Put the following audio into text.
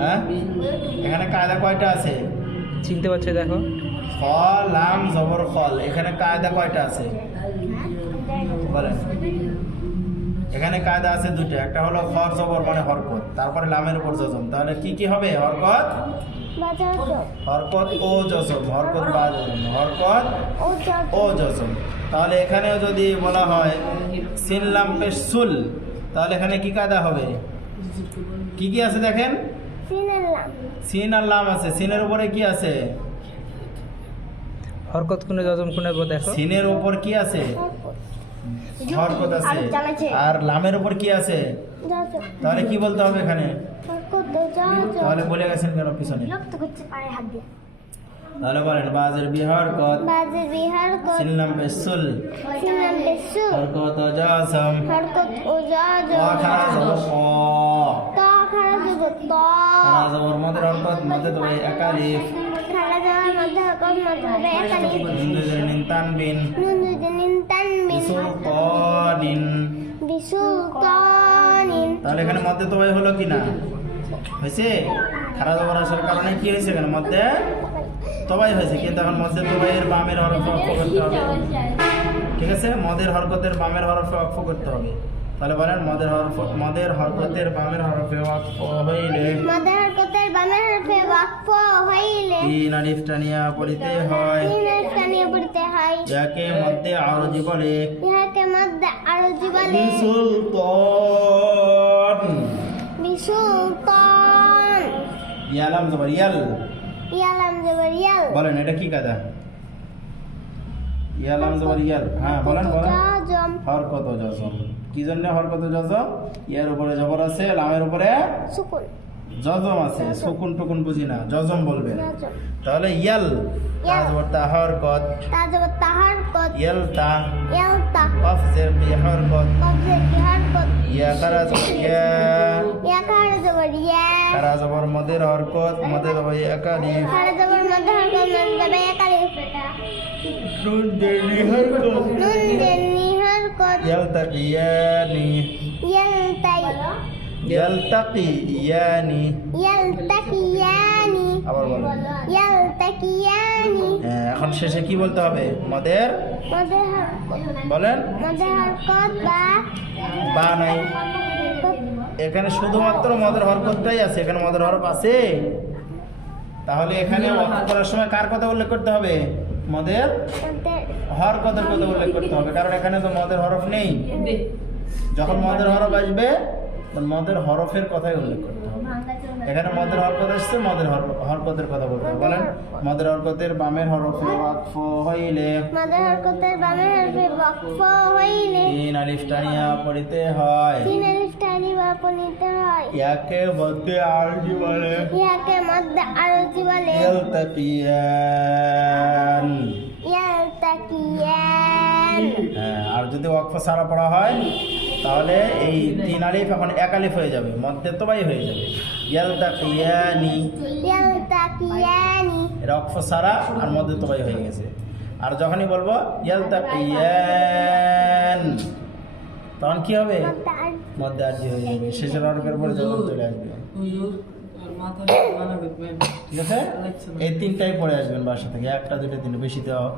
হ্যাঁ, এখানে কায়দা কয়টা আছে চিনতে পারছে দেখো। খ লাম জবর খল, এখানে কায়দা কয়টা আছে বলেন? এখানে কায়দা আছে দুটো, একটা হলো খর জবর মানে হরকত, তারপরে লামের উপর জজম। তাহলে কি কি হবে? হরকত হরকত ও জজম, হরকত বা জজম, হরকত ও জজম। তাহলে এখানেও যদি বলা হয় সিন লাম পেশ সুল, তাহলে এখানে কি কায়দা হবে? কি কি আছে দেখেন? সিন আর লাম আছে, সিনের উপরে কি আছে? হরকত কোনে জজম কোনে দেখো। সিনের উপর কি আছে? হরকত আছে। আর লামের উপর কি আছে? তাহলে কি বলতে হবে এখানে? তাহলে বলে গেছেন কেন পিছনে? তাহলে বলেন বাজের বিহরকত সিন লাম পেশ সুল হরকত ও জজম ও খারা জবর ক খারা জবর মদের হরকত মদে তো একালিফ নুন তানবিন বিসুলতানিন। তাহলে এখানে মধ্যে তো হলো কি না? হয়েছে। খারা জবর আসার কারণে কি হয়েছে? এখানে মধ্যে তবাই হয়েছে, কিন্তু এখন মধ্যে তবাইয়ের বামের হরফে অক্ষ করতে হবে। ঠিক আছে, মদের হরকতের বামের হরফে অক্ষ করতে হবে। তাহলে বলেন মদের হরকতের বামের হরফে ওয়াকফ হইলে তিন আলিফ টানিয়া পড়িতে হয়। যাকে মধ্যে আরজি বলে বিসুলতান। ইয়ালাম জবর ইয়াল, বলেন এটা কি কায়দা? ইয়ালাম জবর ইয়াল, হ্যাঁ বলেন হরকত ও জজম। কি জন্য হরকত ও জজম? ইয়ার উপরে জবর আছে, লামের উপরে জজম আছে। সুকুন টুকুন বুঝি না, জজম বলবেন। তাহলে ইয়াল তা হরকত ইয়ালতা কফ জের বিহরকত ইয়া খারা জবর মদের হরকত মদে জবর একালিফ নুন দেনি হরকত ইয়ালতাকিয়ানি আবার বলেন এখন শেষে কি বলতে হবে? মদের বলেন বা নাই, এখানে শুধুমাত্র মদের হরকতটাই আছে। এখানে মদের হরফ আছে, তাহলে এখানে ওয়াকফ করার সময় কার কথা উল্লেখ করতে হবে? মদের হরকতের কথা উল্লেখ করতে হবে, কারণ এখানে তো মদের হরফ নেই। যখন মদের হরফ আসবে মদের হরফের কথাই উল্লেখ করতে হবে। এখানে মদের হরকত আসছে, মদের হরকতের কথা বলতে হবে। বলেন মদের হরকতের বামের হরফে ওয়াকফ হইলে তিন আলিফ টানিয়া পড়িতে হয়। ইয়াকে মধ্যে আরজি বলে ইলতাকিয়ান। হ্যাঁ, আর যদি ওয়াকফ সারা পড়া হয় তাহলে এই তিন আলিফ এখন এক আলিফ হয়ে যাবে, মধ্যে তবাই হয়ে যাবে ইয়ালতাকিয়ানি। এটা ওয়াকফ সারা আর মধ্যে তবাই হয়ে গেছে। আর যখনই বলবো ইয়ালতাকিয়ান তখন কি হবে? মধ্যে আরজি হয়ে যাবে, শেষের হরফের পরে যখন চলে আসবে। ঠিক আছে, এই তিনটাই পড়ে আসবেন বাসা থেকে, একটা দুটো তিনটে বেশি দেওয়া।